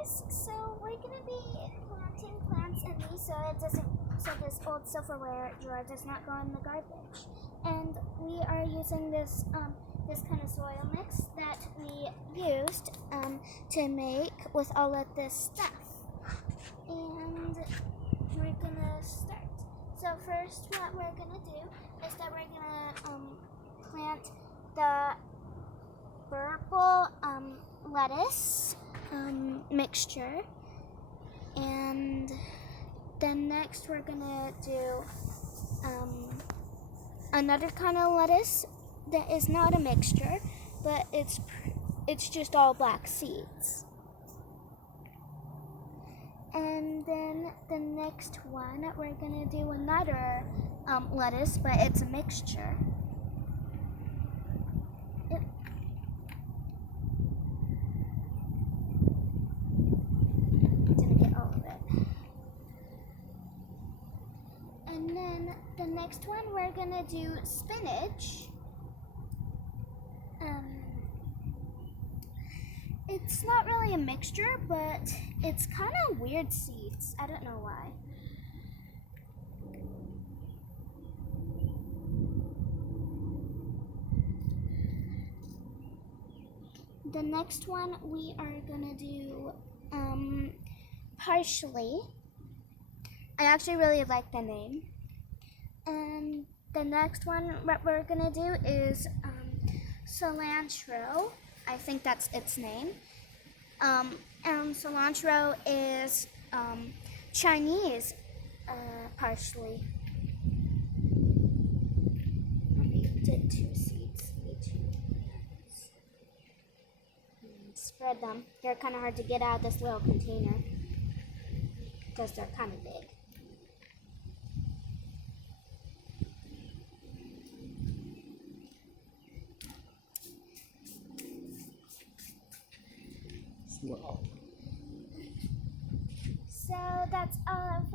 guys, so we're gonna be planting plants in these so this old silverware drawer does not go in the garbage. And we are using this this kind of soil mix that we used to make with all of this stuff. And we're gonna start. So first what we're gonna do is that we're gonna plant the purple lettuce mixture, and then next we're gonna do another kind of lettuce that is not a mixture, but it's just all black seeds. And then the next one we're gonna do another lettuce, but it's a mixture. And then the next one we're gonna do spinach. It's not really a mixture, but it's kind of weird seeds. I don't know why. The next one we are gonna do parsley. I actually really like the name. And the next one what we're gonna do is cilantro. I think that's its name. And cilantro is Chinese parsley. I did 2 seeds. Spread them. They're kind of hard to get out of this little container because they're kind of big. Wow. So that's all of